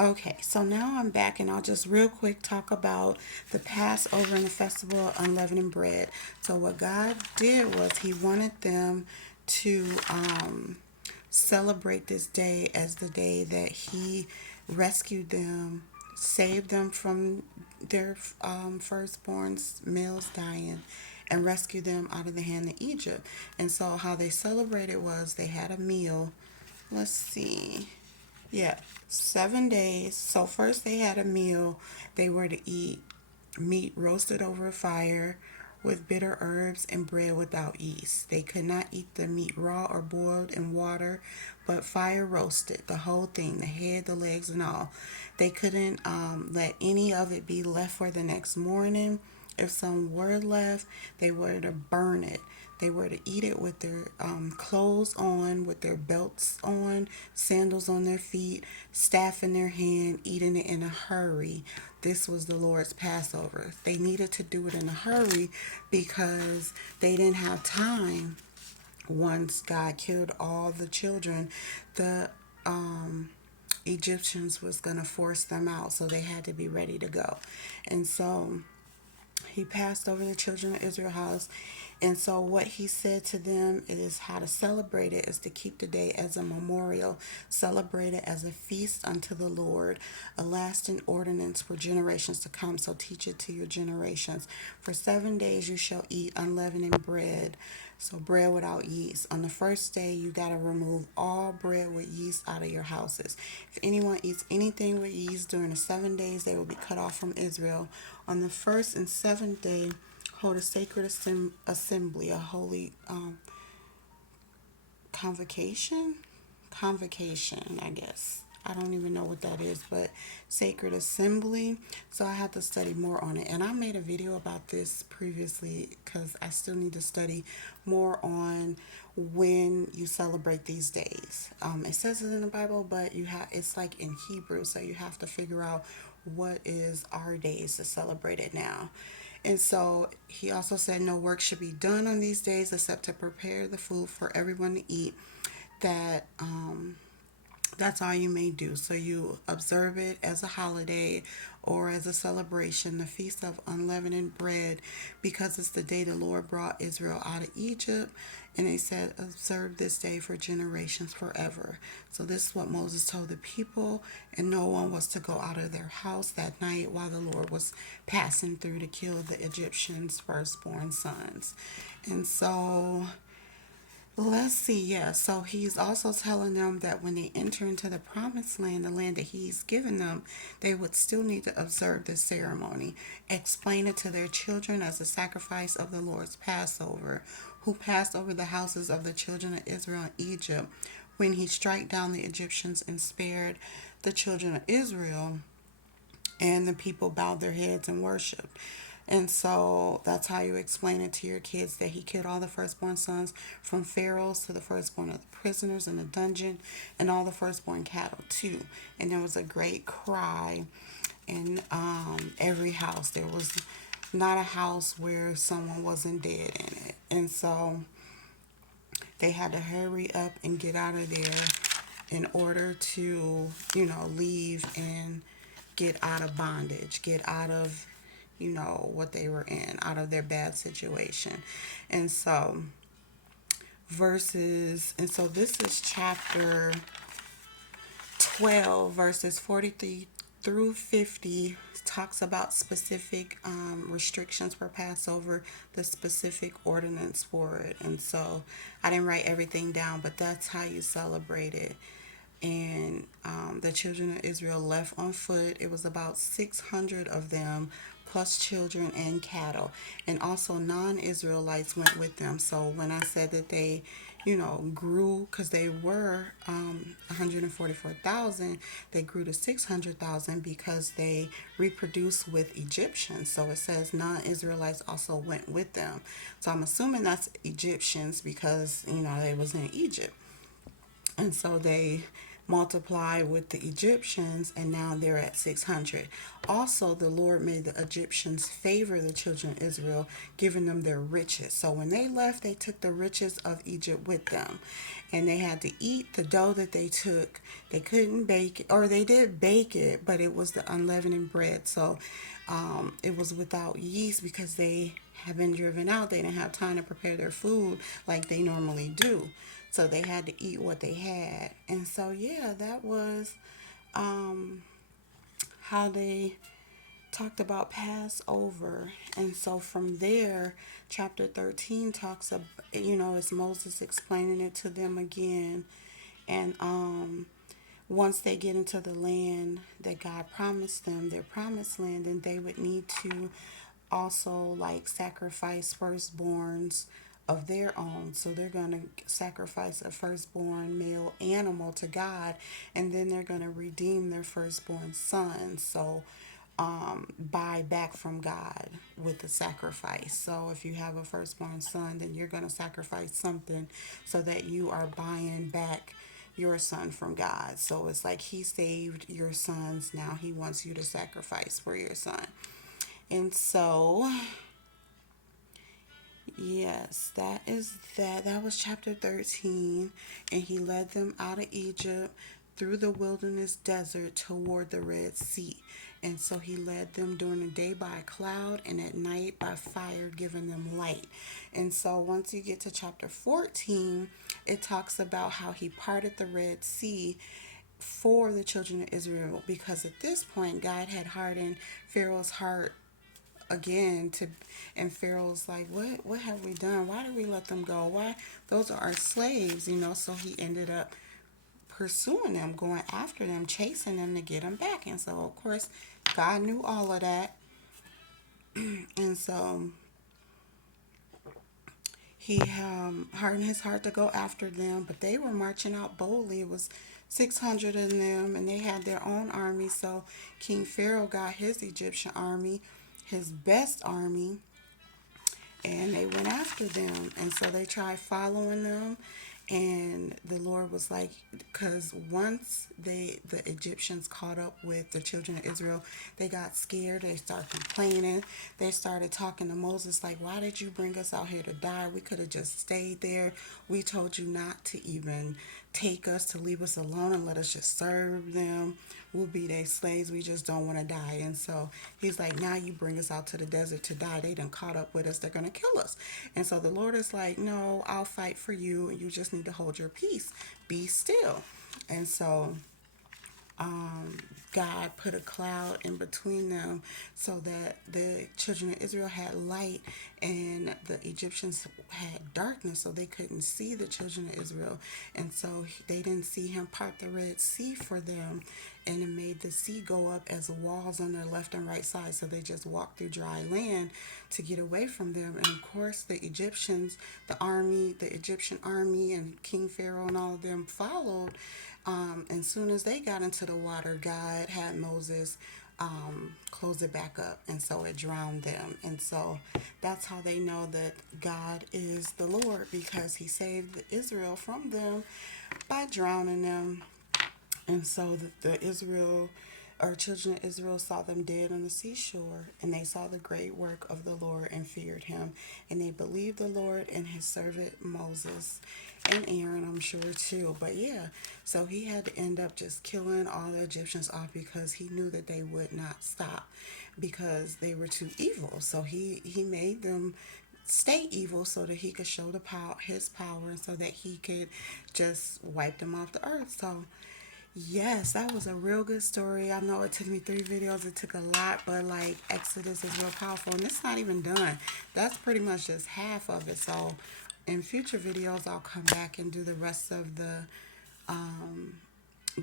Okay, so now I'm back and I'll just real quick talk about the Passover and the Festival of Unleavened Bread. So, what God did was He wanted them to celebrate this day as the day that He rescued them, saved them from their firstborns, males dying, and rescued them out of the hand of Egypt. And so, how they celebrated was they had a meal. Let's see. Yeah, 7 days. So first they had a meal. They were to eat meat roasted over a fire with bitter herbs and bread without yeast. They could not eat the meat raw or boiled in water, but fire roasted, the whole thing, the head, the legs, and all. They couldn't let any of it be left for the next morning. If some were left, they were to burn it. They were to eat it with their clothes on, with their belts on, sandals on their feet, staff in their hand, eating it in a hurry. This was the Lord's Passover. They needed to do it in a hurry because they didn't have time. Once God killed all the children, the Egyptians was going to force them out, so they had to be ready to go. And so he passed over the children of Israel's house. And so what he said to them is how to celebrate it is to keep the day as a memorial, celebrate it as a feast unto the Lord, a lasting ordinance for generations to come. So teach it to your generations. For 7 days you shall eat unleavened bread. So bread without yeast. On the first day, you got to remove all bread with yeast out of your houses. If anyone eats anything with yeast during the 7 days, they will be cut off from Israel. On the first and seventh day, hold a sacred assembly, a holy convocation. Convocation, I guess. I don't even know what that is, but sacred assembly. So I had to study more on it. And I made a video about this previously because I still need to study more on when you celebrate these days. It says it in the Bible, but it's like in Hebrew, so you have to figure out what is our days to celebrate it now. And so he also said no work should be done on these days except to prepare the food for everyone to eat. That that's all you may do. So you observe it as a holiday or as a celebration, the Feast of Unleavened Bread, because it's the day the Lord brought Israel out of Egypt. And they said, observe this day for generations forever. So this is what Moses told the people, and no one was to go out of their house that night while the Lord was passing through to kill the Egyptians' firstborn sons. And so let's see, yeah. So he's also telling them that when they enter into the promised land, the land that he's given them, they would still need to observe this ceremony. Explain it to their children as a sacrifice of the Lord's Passover, who passed over the houses of the children of Israel in Egypt when he struck down the Egyptians and spared the children of Israel, and the people bowed their heads and worshiped. And so that's how you explain it to your kids that he killed all the firstborn sons from pharaohs to the firstborn of the prisoners in the dungeon and all the firstborn cattle too. And there was a great cry in every house. There was not a house where someone wasn't dead in it. And so they had to hurry up and get out of there in order to, leave and get out of bondage, get out of, what they were in, out of their bad situation. And so, this is chapter 12, verses 43 through 50, talks about specific restrictions for Passover, the specific ordinance for it. And so I didn't write everything down, but that's how you celebrate it. And the children of Israel left on foot. It was about 600 of them, plus children and cattle. And also non-Israelites went with them. So when I said that they, grew, because they were 144,000, they grew to 600,000 because they reproduced with Egyptians. So it says non-Israelites also went with them. So I'm assuming that's Egyptians because, they was in Egypt. And so they multiply with the Egyptians, and now they're at 600. Also, the Lord made the Egyptians favor the children of Israel, giving them their riches. So when they left, they took the riches of Egypt with them, and they had to eat the dough that they took. They couldn't bake it, or they did bake it, but it was the unleavened bread. So it was without yeast because they had been driven out. They didn't have time to prepare their food like they normally do. So they had to eat what they had. And so, yeah, that was how they talked about Passover. And so from there, chapter 13 talks about, it's Moses explaining it to them again. And once they get into the land that God promised them, their promised land, then they would need to also like sacrifice firstborns of their own. So they're going to sacrifice a firstborn male animal to God, and then they're going to redeem their firstborn son. So buy back from God with the sacrifice. So if you have a firstborn son, then you're going to sacrifice something so that you are buying back your son from God. So it's like he saved your sons. Now he wants you to sacrifice for your son. And so, yes, that is that. That was chapter 13. And he led them out of Egypt through the wilderness desert toward the Red Sea. And so he led them during the day by a cloud and at night by fire, giving them light. And so once you get to chapter 14, it talks about how he parted the Red Sea for the children of Israel, because at this point God had hardened Pharaoh's heart again to, and Pharaoh's like, what have we done? Why did we let them go? Why? Those are our slaves. So he ended up pursuing them, going after them, chasing them to get them back. And so of course God knew all of that. And so he hardened his heart to go after them, but they were marching out boldly. It was 600 of them, and they had their own army. So King Pharaoh got his Egyptian army, his best army, and they went after them. And so they tried following them, and the Lord was like, because once the Egyptians caught up with the children of Israel, they got scared. They started complaining. They started talking to Moses like, why did you bring us out here to die? We could have just stayed there. We told you not to even take us, to leave us alone and let us just serve them. We'll be their slaves. We just don't want to die. And so he's like, now you bring us out to the desert to die. They done caught up with us. They're going to kill us. And so the Lord is like, no, I'll fight for you. And you just need to hold your peace. Be still. And so God put a cloud in between them so that the children of Israel had light and the Egyptians had darkness, so they couldn't see the children of Israel. And so they didn't see him part the Red Sea for them, and it made the sea go up as walls on their left and right side. So they just walked through dry land to get away from them. And of course, the Egyptians, the Egyptian army, and King Pharaoh and all of them followed. As soon as they got into the water, God had Moses close it back up, and so it drowned them. And so that's how they know that God is the Lord, because he saved Israel from them by drowning them. And so the Israel, or children of Israel, saw them dead on the seashore, and they saw the great work of the Lord and feared him. And they believed the Lord and his servant Moses, and Aaron, I'm sure too. But yeah, so he had to end up just killing all the Egyptians off, because he knew that they would not stop, because they were too evil. So he made them stay evil so that he could show his power, and so that he could just wipe them off the earth. So yes, that was a real good story. I know it took me 3 videos. It took a lot, but like Exodus is real powerful, and it's not even done. That's pretty much just half of it. So in future videos, I'll come back and do the rest of the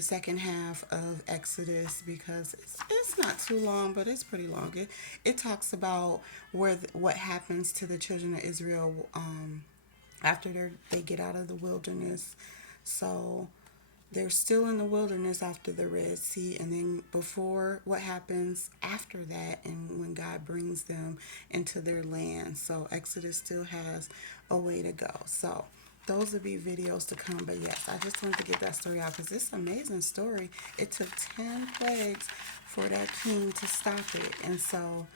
second half of Exodus, because it's not too long, but it's pretty long. It talks about what happens to the children of Israel after they get out of the wilderness. So they're still in the wilderness after the Red Sea, and then before, what happens after that, and when God brings them into their land. So Exodus still has a way to go. So those would be videos to come. But yes, I just wanted to get that story out because it's an amazing story. It took 10 plagues for that king to stop it. And so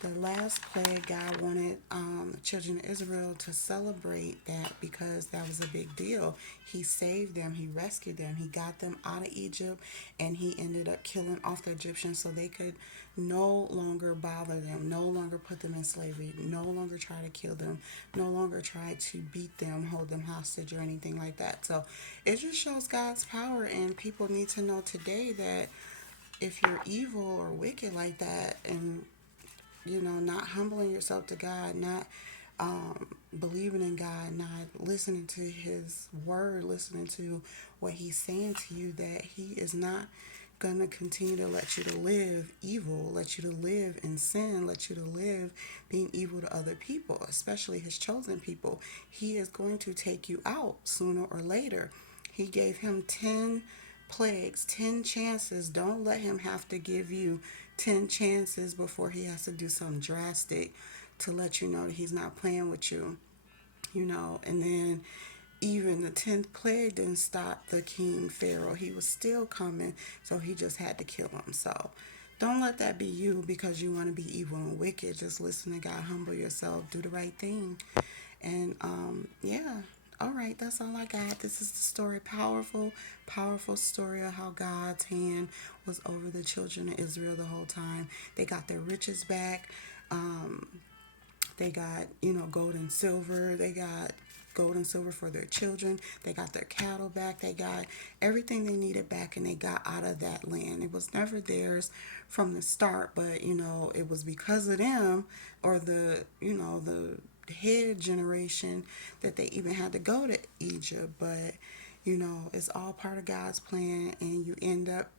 the last plague, God wanted the children of Israel to celebrate that because that was a big deal. He saved them, He rescued them, He got them out of Egypt, and He ended up killing off the Egyptians so they could no longer bother them, no longer put them in slavery, no longer try to kill them, no longer try to beat them, hold them hostage, or anything like that. So it just shows God's power, and people need to know today that if you're evil or wicked like that and not humbling yourself to God, not believing in God, not listening to His word, listening to what He's saying to you, that He is not going to continue to let you to live evil, let you to live in sin, let you to live being evil to other people, especially His chosen people. He is going to take you out sooner or later. He gave him 10 plagues, 10 chances. Don't let him have to give you 10 chances before he has to do something drastic to let you know that he's not playing with you. And then even the 10th plague didn't stop the king Pharaoh. He was still coming, so he just had to kill him. So don't let that be you because you want to be evil and wicked. Just listen to God, humble yourself, do the right thing. And yeah. All right, that's all I got. This is the story. Powerful, powerful story of how God's hand was over the children of Israel the whole time. They got their riches back. Um, they got, gold and silver. They got gold and silver for their children. They got their cattle back. They got everything they needed back, and they got out of that land. It was never theirs from the start, but it was because of them, or the head generation, that they even had to go to Egypt. But it's all part of God's plan, and you end up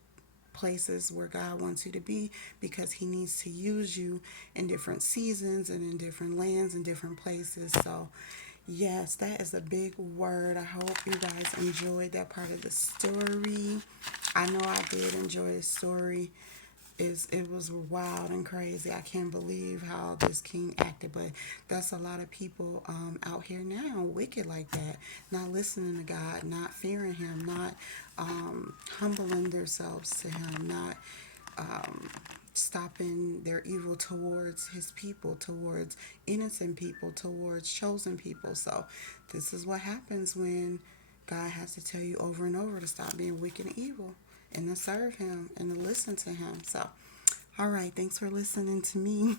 places where God wants you to be because He needs to use you in different seasons and in different lands and different places. So, yes, that is a big word. I hope you guys enjoyed that part of the story. I know I did enjoy the story. It was wild and crazy. I can't believe how this king acted, but that's a lot of people out here now, wicked like that, not listening to God, not fearing Him, not humbling themselves to Him, not stopping their evil towards His people, towards innocent people, towards chosen people. So this is what happens when God has to tell you over and over to stop being wicked and evil and to serve Him and to listen to Him. So, all right, thanks for listening to me.